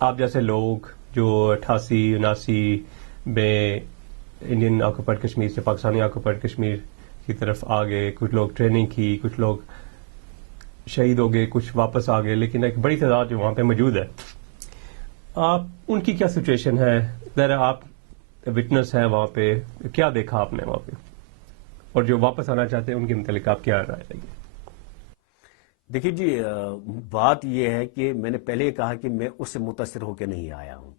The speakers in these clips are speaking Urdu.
آپ جیسے لوگ جو 88-79 میں انڈین آکوپائڈ کشمیر سے پاکستانی آکوپائڈ کشمیر کی طرف آ گئے، کچھ لوگ ٹریننگ کی، کچھ لوگ شہید ہو گئے، کچھ واپس آ گئے، لیکن ایک بڑی تعداد جو وہاں پہ موجود ہے، آپ ان کی کیا سچویشن ہے؟ ذرا آپ وٹنس ہیں وہاں پہ، کیا دیکھا آپ نے وہاں پہ، اور جو واپس آنا چاہتے ہیں ان کے متعلق آپ کیا رائے دیں گے؟ دیکھیے جی، بات یہ ہے کہ میں نے پہلے کہا کہ میں اس سے متاثر ہو کے نہیں آیا ہوں.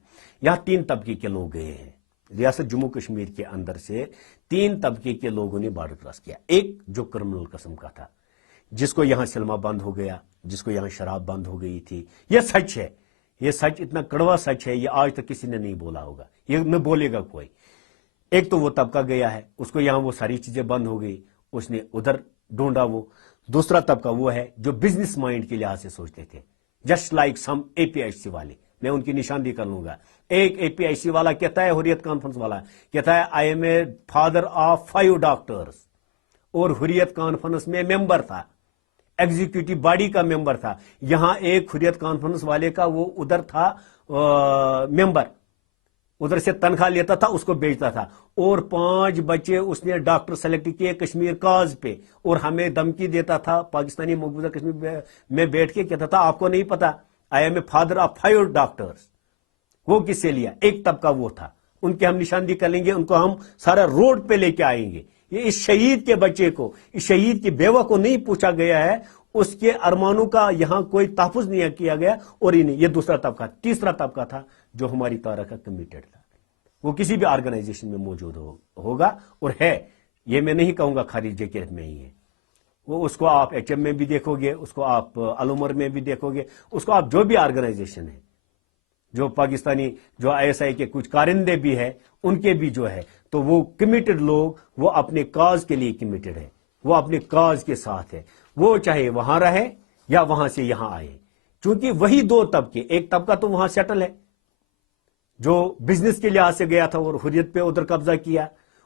یہاں 3 طبقے کے لوگ گئے ہیں. ریاست جموں کشمیر کے اندر سے 3 طبقے کے لوگوں نے بارڈر کراس کیا. ایک جو کرمنل قسم کا تھا، جس کو یہاں سلما بند ہو گیا، جس کو یہاں شراب بند ہو گئی تھی. یہ سچ ہے، یہ سچ اتنا کڑوا سچ ہے، یہ آج تک کسی نے نہیں بولا ہوگا، یہ نہ بولے گا کوئی. ایک تو وہ طبقہ گیا ہے، اس کو یہاں وہ ساری چیزیں بند ہو گئی، اس نے ادھر ڈھونڈا وہ. دوسرا طبقہ وہ ہے جو بزنس مائنڈ کے لحاظ سے سوچتے تھے، جسٹ لائک سم اے پی ایچ سی والے. میں ان کی نشاندہی کر لوں گا. ایک اے پی ایچ سی والا کہتا ہے، حریت کانفرنس والا کہتا ہے I am a father of 5 doctors, اور حریت کانفرنس میں ممبر تھا، ایگزیکٹو باڈی کا ممبر تھا. یہاں ایک حریت کانفرنس والے کا وہ ادھر تھا ممبر، ادھر سے تنخواہ لیتا تھا، اس کو بیچتا تھا. اور 5 بچے اس نے ڈاکٹر سلیکٹ کیے کشمیر کاز پہ، اور ہمیں دھمکی دیتا تھا پاکستانی مقبوضہ کشمیر میں بیٹھ کے، کہتا تھا آپ کو نہیں پتا I am a father of 5 doctors. وہ کس سے لیا؟ ایک طبقہ وہ تھا. ان کی ہم نشاندہی کر لیں گے، ان کو ہم سارا روڈ پہ لے کے آئیں گے. یہ اس شہید کے بچے کو، اس شہید کی بیوہ کو نہیں پوچھا گیا ہے، اس کے ارمانوں کا یہاں کوئی تحفظ نہیں کیا گیا. اور یہ دوسرا طبقہ. تیسرا طبقہ تھا جو ہماری تاریخ کا کمیٹڈ تھا، وہ کسی بھی آرگنائزیشن میں موجود ہوگا اور ہے. یہ میں نہیں کہوں گا خالی JKF میں ہی ہے. وہ اس کو آپ HM میں بھی دیکھو گے، اس کو آپ العمر میں بھی دیکھو گے، اس کو آپ جو بھی آرگنائزیشن ہے، جو پاکستانی جو ISI کے کچھ کارندے بھی ہیں، ان کے بھی جو ہے، تو وہ کمیٹڈ لوگ، وہ اپنے کاز کے لیے کمیٹڈ ہے، وہ اپنے کاز کے ساتھ ہے. وہ چاہے وہاں رہے یا وہاں سے یہاں آئے. چونکہ وہی 2 طبقے، ایک طبقہ تو وہاں سیٹل ہے جو بزنس کے لحاظ سے گیا تھا اور حریت پہ ادھر قبضہ کیا،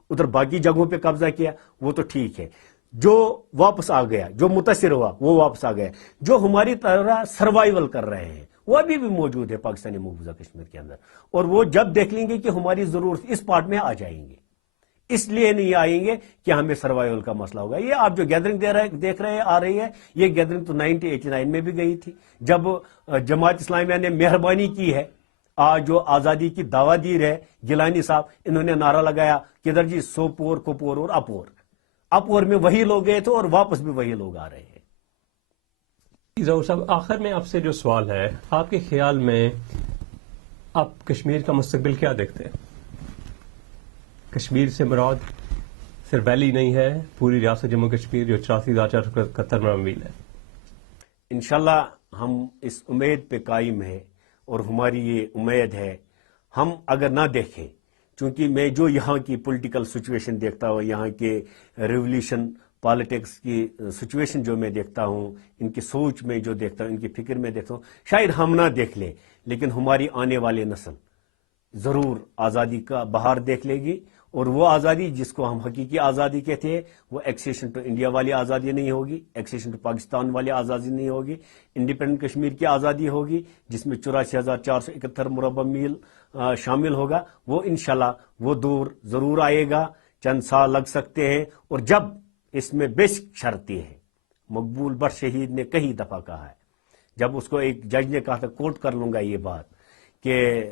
ادھر باقی جگہوں پہ قبضہ کیا، وہ تو ٹھیک ہے. جو واپس آ گیا، جو متاثر ہوا، وہ واپس آ گیا. جو ہماری طرح سروائیول کر رہے ہیں، وہ ابھی بھی موجود ہے پاکستانی مقبوضہ کشمیر کے اندر. اور وہ جب دیکھ لیں گے کہ ہماری ضرورت اس پارٹ میں آ جائیں گے، اس لیے نہیں آئیں گے کہ ہمیں سروائیول کا مسئلہ ہوگا. یہ آپ جو گیدرنگ دیکھ رہے ہیں آ رہی ہے، یہ گیدرنگ تو 1989 میں بھی گئی تھی، جب جماعت اسلامیہ نے مہربانی کی ہے. آج جو آزادی کی دعویٰ دی رہے گیلانی صاحب، انہوں نے نعرہ لگایا کدھر جی، سوپور، کپور اور اپور میں وہی لوگ گئے تھے اور واپس بھی وہی لوگ آ رہے ہیں. ظہور صاحب، آخر میں آپ سے جو سوال ہے، آپ کے خیال میں آپ کشمیر کا مستقبل کیا دیکھتے ہیں؟ کشمیر سے مراد صرف ویلی نہیں ہے، پوری ریاست جموں کشمیر جو 84,471 مربع ہے. انشاءاللہ ہم اس امید پہ قائم ہیں، اور ہماری یہ امید ہے، ہم اگر نہ دیکھیں، چونکہ میں جو یہاں کی پولیٹیکل سچویشن دیکھتا ہوں، یہاں کے ریولیوشن پالیٹکس کی سچویشن جو میں دیکھتا ہوں، ان کی سوچ میں جو دیکھتا ہوں، ان کی فکر میں دیکھتا ہوں، شاید ہم نہ دیکھ لیں، لیکن ہماری آنے والی نسل ضرور آزادی کا بہار دیکھ لے گی. اور وہ آزادی جس کو ہم حقیقی آزادی کہتے ہیں، وہ ایکسیشن ٹو انڈیا والی آزادی نہیں ہوگی، ایکسیشن ٹو پاکستان والی آزادی نہیں ہوگی، انڈیپینڈنٹ کشمیر کی آزادی ہوگی، جس میں 84,471 مربع میل شامل ہوگا. وہ انشاءاللہ وہ دور ضرور آئے گا، چند سال لگ سکتے ہیں. اور جب اس میں بیسک شرط یہ ہے، مقبول بٹ شہید نے کئی دفعہ کہا ہے، جب اس کو ایک جج نے کہا تھا، کوٹ کر لوں گا یہ بات، کہ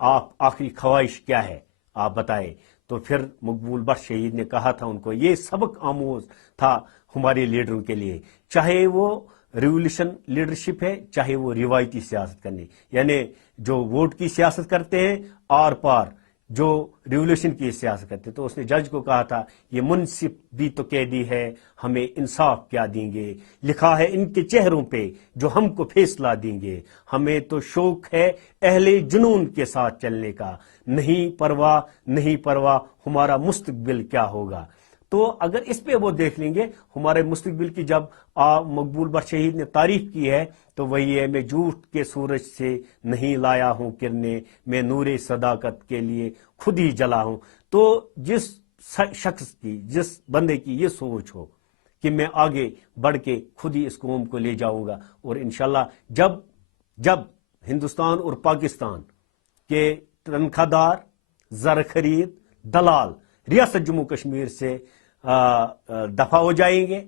آپ آخری خواہش کیا ہے آپ بتائیں، تو پھر مقبول بٹ شہید نے کہا تھا ان کو، یہ سبق آموز تھا ہمارے لیڈروں کے لیے، چاہے وہ ریولیوشن لیڈرشپ ہے، چاہے وہ روایتی سیاست کرنی، یعنی جو ووٹ کی سیاست کرتے ہیں آر پار، جو ریولیوشن کی سیاست کرتے ہیں. تو اس نے جج کو کہا تھا، یہ منصف بھی تو قیدی ہے، ہمیں انصاف کیا دیں گے، لکھا ہے ان کے چہروں پہ جو ہم کو فیصلہ دیں گے، ہمیں تو شوق ہے اہل جنون کے ساتھ چلنے کا، نہیں پرواہ نہیں پرواہ ہمارا مستقبل کیا ہوگا. تو اگر اس پہ وہ دیکھ لیں گے ہمارے مستقبل کی، جب مقبول بٹ شہید نے تعریف کی ہے، تو وہی ہے، میں جھوٹ کے سورج سے نہیں لایا ہوں کرنے، میں نور صداقت کے لیے خود ہی جلا ہوں. تو جس شخص کی، جس بندے کی یہ سوچ ہو کہ میں آگے بڑھ کے خود ہی اس قوم کو لے جاؤں گا، اور انشاءاللہ جب ہندوستان اور پاکستان کے تنخواہ دار، زر خرید، دلال ریاست جموں کشمیر سے دفع ہو جائیں گے،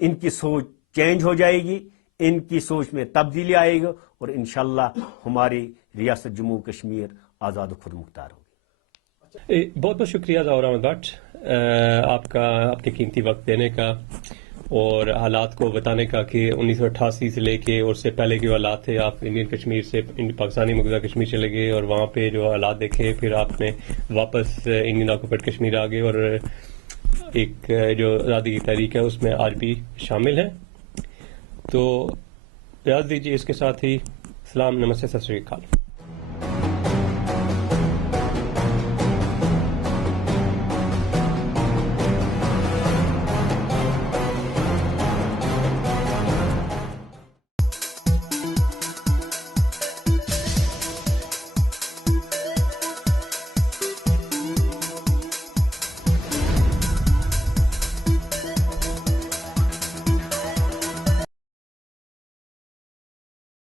ان کی سوچ چینج ہو جائے گی، ان کی سوچ میں تبدیلی آئے گی، اور انشاءاللہ ہماری ریاست جموں کشمیر آزاد و خود مختار ہوگی۔ بہت بہت شکریہ ظہور احمد بٹ، آپ کا اپنے قیمتی وقت دینے کا اور حالات کو بتانے کا کہ 1988 سے لے کے اور اس سے پہلے کے جو حالات تھے، آپ انڈین کشمیر سے پاکستانی مقبوضہ کشمیر چلے گئے اور وہاں پہ جو حالات دیکھے، پھر آپ نے واپس انڈین آکوپائڈ کشمیر آ گئے اور ایک جو آزادی کی تحریک ہے اس میں آج بھی شامل ہیں۔ تو اجازت دیجیے اس کے ساتھ ہی سلام، نمستے، ست شری اکال۔